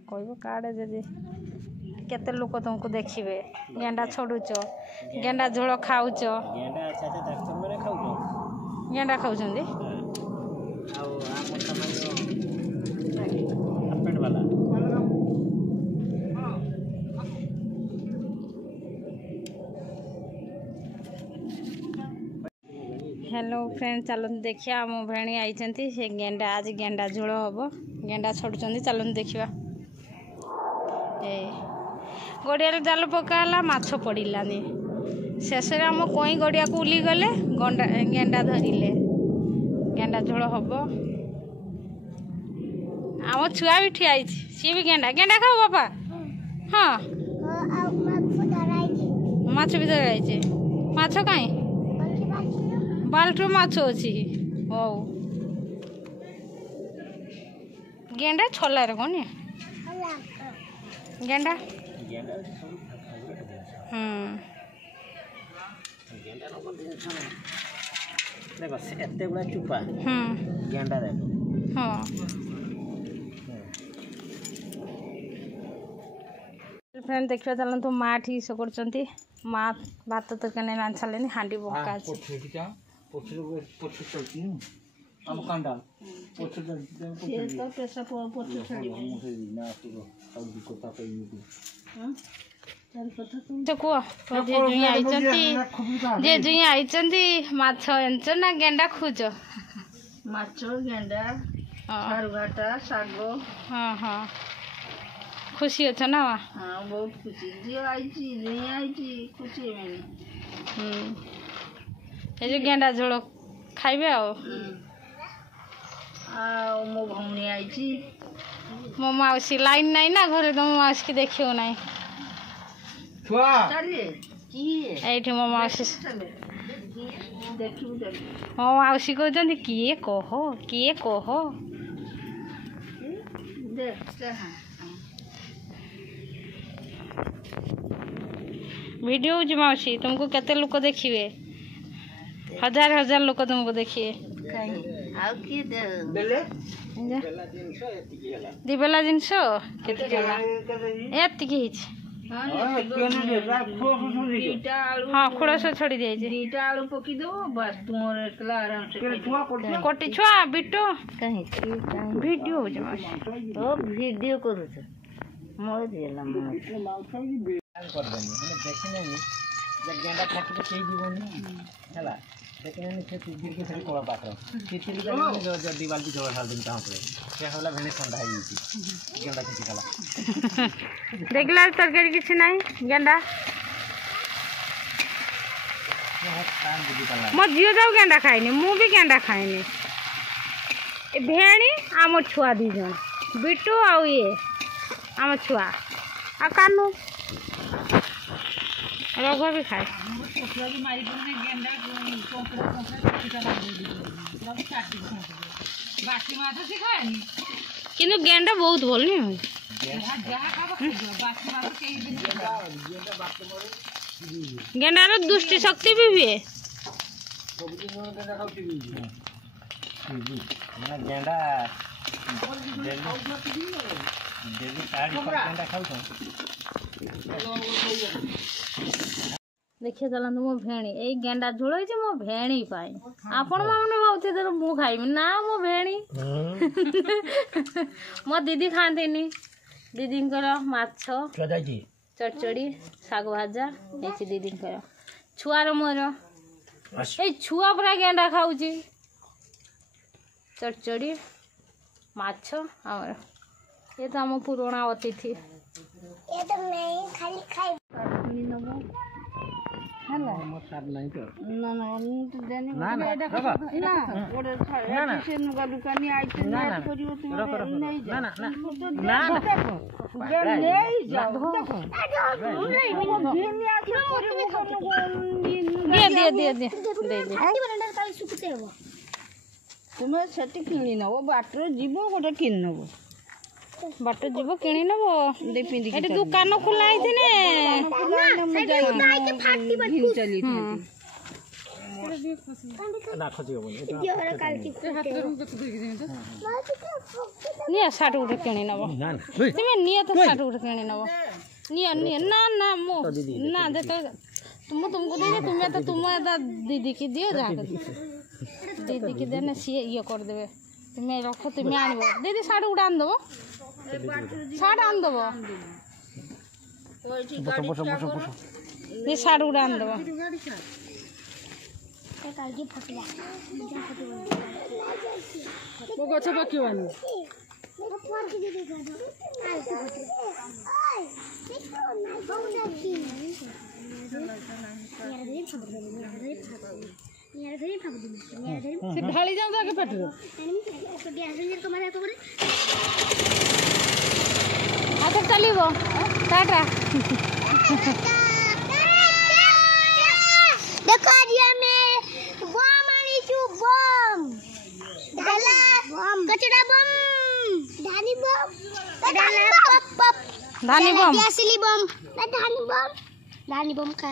कहब काड़े जदि केते लोक तुमको देखिए गेंडा छोड़ुच गेंडा झोल खाऊच गेंडा खाऊँ हेलो फ्रेंड चलो देखिए आम भेणी आई से गेंडा आज गेंडा झोल हम गेंडा छोड़ुंट चलो देखा गड़िया जाल पकाला माछ पड़ानी शेष आम कई गड़िया को उली गले गेंडा धरिले गेंडा झोल हम आम छुआ भी ठिया सी भी गेंडा गेंडा खाओ बापा हाँ माछ भी धराई माछ कहीं बाल्टी माछ अच्छी हो गेंडा छोलार कौन गेंडा चुपा गेंडा हाँ फ्रेंड देखिए चलते माँ ठीक से कर माँ भात तरकारी रांध सारे हाँडी बका जे जुई आई माछ एंच ना गेंडा खुज माछ गेंडा घाटा साग हाँ हाँ खुशी अच्छा ना हाँ बहुत खुशी जी आई खुशी ये गेंडा झोल खाइबे मो भौणी आई मो मौसी लाइन नहीं ना घरे तो मो मौसी की देखियो नहीं ये मो मौसी मो मौसी कहते किए कह वीडियो हूँ मौसी तुमको केते लोक देखिए हजार हजार लोक तुमको देखिए दिबेला जिनस हाँ खोड़ से छोड़ी दीटा आलू पकी दो बस तुम आराम से कोटी छुआ बिट्टू वीडियो हो वीडियो करू गेंडा खाती तो कई जीवन है देखने से दीर्घ से कोला पाख जल्दी बाल्टी झोल ढाल दिन कहाँ पड़े क्या होला भेने ठंडा है गेंडा खेती कला देखला तरकारी किसी नहीं गेंडा मो झील जाऊ गेंडा खाइनी मु भी गेंडा खाइनी भेणी आम छुआ दी जन बिट्टू आउ ये आम छुआ आ कानू रघु भी खाए कि गेंडा बहुत भल नहीं गेंडार दुष्टि शक्ति भी हुए गेंडा देखिए चलते मो भेणी यही गेंडा झोल मो भेणी पाई आपण मैंने भावते मु खाइबी ना मो भेणी मो दीदी खाती दीदी माछ चढ़चड़ी साग भाजा ये दीदी छुआर मोर ये छुआ पूरा गेंडा खाऊ चढ़चड़ी माछ आमर ये तो आम पुराणा अतिथि ये तो मैं खाली खाई ना दुकानी आई तुम्हें सेठी किणी नब बाटर जीव गोटे किणी नब बाट जीव किणी नब दुकान खुला ନା ଖସି ହବନି ନିଅ ସାର୍ଟ ଗୋଟେ କିଣି ନେବ ନା ନା ତୁମେ ନିଅ ତ ସାର୍ଟ ଗୋଟେ କିଣି ନେବ ନିଅ ନିଅ ନା ନା ମୁଁ ନା ଯେତେବେଳେ ମୁଁ ତୁମକୁ ଦେଇଦେବି ତୁମେ ତ ତୁମ ଦିଦି କି ଦିଅ ଯାହାକୁ ଦିଦି କି ଦେନେ ସିଏ ଇଏ କରିଦେବେ ତୁମେ ରଖ ତୁମେ ଆଣିବ ଦିଦି ସାର୍ଟ ଗୋଟେ ଆଣିଦେବ ସାର୍ଟ ଆଣିଦେବ ସାର୍ଟ ଗୋଟେ ଆଣିଦେବ ଗଛ ପକେଇବାନି ଢାଳି ଯାଉ ଆଗେ ପେଟରେ ଆଗ ଚାଲିବ ଟାଟା देखो आज हमें बम आनीचू बम डाला कचड़ा बम धानी बम डाला पप पप धानी बम असली बम धानी बम का